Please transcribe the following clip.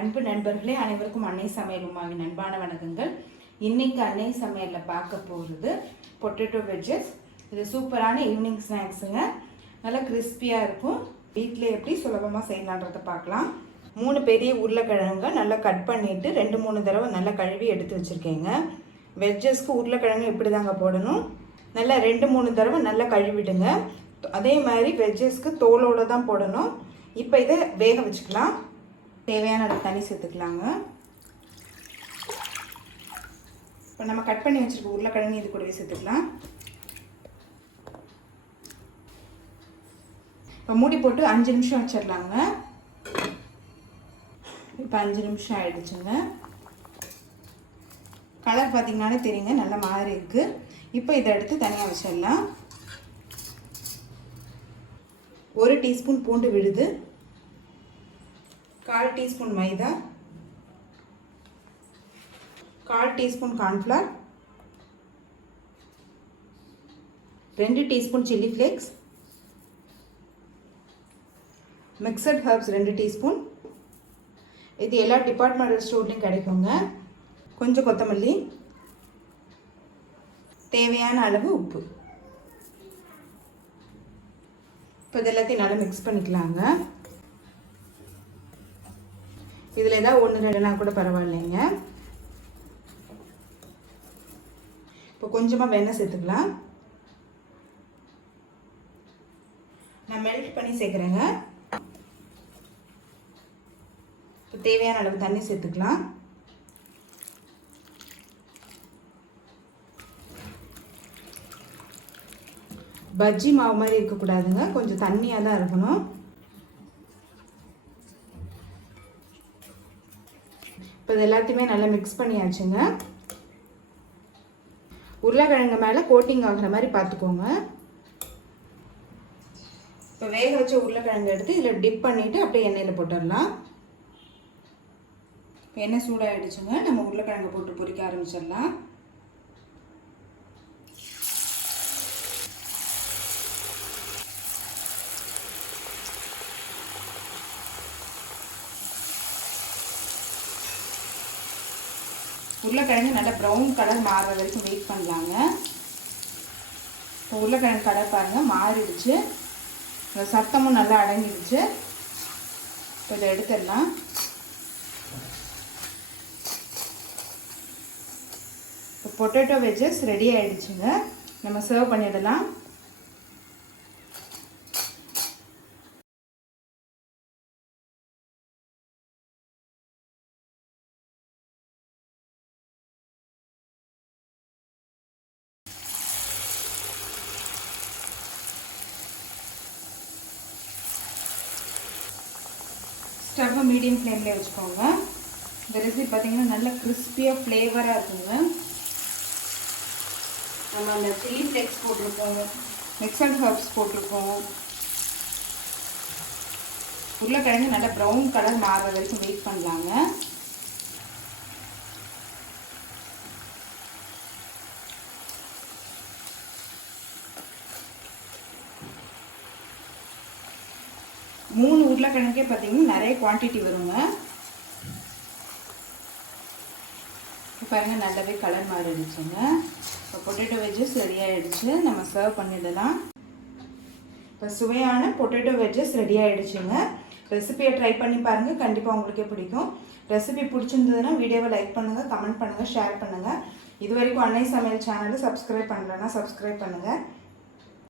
அன்பு நண்பர்களே, அனைவருக்கும் அன்னை சமையல் உமாவின் அன்பான வணக்கங்கள். இன்னைக்கு அன்னை சமையலில் பார்க்க போகிறது பொட்டேட்டோ வெஜ்ஜஸ். இது சூப்பரான ஈவினிங் ஸ்நாக்ஸுங்க. நல்லா கிறிஸ்பியாக இருக்கும். வீட்டில் எப்படி சுலபமாக செய்யலான்றதை பார்க்கலாம். 3 பெரிய உருளைக்கிழங்க நல்லா கட் பண்ணிவிட்டு 2-3 தடவை நல்லா கழுவி எடுத்து வச்சுருக்கேங்க. வெஜ்ஜஸ்க்கு உருளைக்கிழங்கு இப்படி தாங்க போடணும். நல்லா 2-3 தடவை நல்லா கழுவிடுங்க. அதே மாதிரி வெஜ்ஜஸ்க்கு தோலோடு தான் போடணும். இப்போ இதை வேக வச்சுக்கலாம். தேவையான அளவு தண்ணி சேர்த்துக்கலாங்க. இப்போ நம்ம கட் பண்ணி வச்சுருக்க உருளைக்கிழங்கு இது கூடவே சேர்த்துக்கலாம். இப்போ மூடி போட்டு 5 நிமிஷம் வச்சிடலாங்க. இப்போ 5 நிமிஷம் ஆயிடுச்சுங்க. கலர் பார்த்தீங்கன்னாலே தெரியுங்க, நல்லா மாறி இருக்குது. இப்போ இதை எடுத்து தனியாக வச்சிடலாம். 1 டீஸ்பூன் பூண்டு விழுது, 1/4 டீஸ்பூன் மைதா, 1/4 teaspoon cornflour, 2 teaspoon chilli flakes, mixed herbs 2 teaspoon. இது எல்லா டிபார்ட்மெண்டல் ஸ்டோர்லையும் கிடைக்குங்க. கொஞ்சம் கொத்தமல்லி, தேவையான அளவு உப்பு. இப்போ இது எல்லாத்தையும் நல்லா மிக்ஸ் பண்ணிக்கலாங்க. இதில் ஏதாவது 1-2 கூட பரவாயில்லைங்க. இப்போ கொஞ்சமாக வெண்ணெய் சேர்த்துக்கலாம். நான் மெல்ட் பண்ணி சேர்க்குறேங்க. இப்போ தேவையான அளவு தண்ணி சேர்த்துக்கலாம். பஜ்ஜி மாவு மாதிரி இருக்கக்கூடாதுங்க, கொஞ்சம் தண்ணியாக தான் இருக்கணும். இப்போ இது எல்லாத்தையுமே நல்லா மிக்ஸ் பண்ணியாச்சுங்க. உருளைக்கிழங்கு மேலே கோட்டிங் ஆகிற மாதிரி பார்த்துக்கோங்க. இப்போ வேக வச்ச உருளைக்கிழங்கு எடுத்து இதில் டிப் பண்ணிவிட்டு அப்படியே எண்ணெயில் போட்டுடலாம். இப்போ எண்ணெய் சூடாகிடுச்சுங்க. நம்ம உருளைக்கிழங்கு போட்டு பொரிக்க ஆரம்பிச்சிடலாம். உருளைக்கிழங்கு நல்லா ப்ரௌன் கலர் மாறுற வரைக்கும் வெயிட் பண்ணலாங்க. இப்போ உருளைக்கிழங்கு கலர் பாருங்கள் மாறிடுச்சு. சத்தமும் நல்லா அடங்கிடுச்சு. இப்போ இதை எடுத்துடலாம். இப்போ பொட்டேட்டோ வெஜ்ஜஸ் ரெடி ஆகிடுச்சுங்க. நம்ம சர்வ் பண்ணிடலாம். ஸ்டவ்வை மீடியம் ஃப்ளேம்லேயே வச்சுக்கோங்க. இந்த ரெசிபி பார்த்தீங்கன்னா நல்லா கிறிஸ்பியாக ஃப்ளேவராக இருக்குங்க. நம்ம அந்த சில்லி ஃப்ளேக்ஸ் போட்டிருக்கோம், மிக்சட் ஹர்ப்ஸ் போட்டிருக்கோம். உருளைக்கிழங்கு நல்லா ப்ரௌன் கலர் மாறுற வரைக்கும் வெயிட் பண்ணலாங்க. மூணு உருளைக்கிழங்கே பார்த்தீங்கன்னா நிறைய குவான்டிட்டி வருங்க. பாருங்க நல்லாவே கலர் மாறிடுச்சுங்க. இப்போ பொட்டேட்டோ வெஜ்ஜஸ் ரெடி ஆகிடுச்சு. நம்ம சர்வ் பண்ணிடலாம். இப்போ சுவையான பொட்டேட்டோ வெஜ்ஜஸ் ரெடி ஆகிடுச்சுங்க. ரெசிபியை ட்ரை பண்ணி பாருங்கள், கண்டிப்பாக உங்களுக்கே பிடிக்கும். ரெசிபி பிடிச்சிருந்ததுன்னா வீடியோவை லைக் பண்ணுங்கள், கமெண்ட் பண்ணுங்கள், ஷேர் பண்ணுங்கள். இது வரைக்கும் அன்னை சமையல் சேனலை சப்ஸ்கிரைப் பண்ணலன்னா சப்ஸ்கிரைப் பண்ணுங்கள்.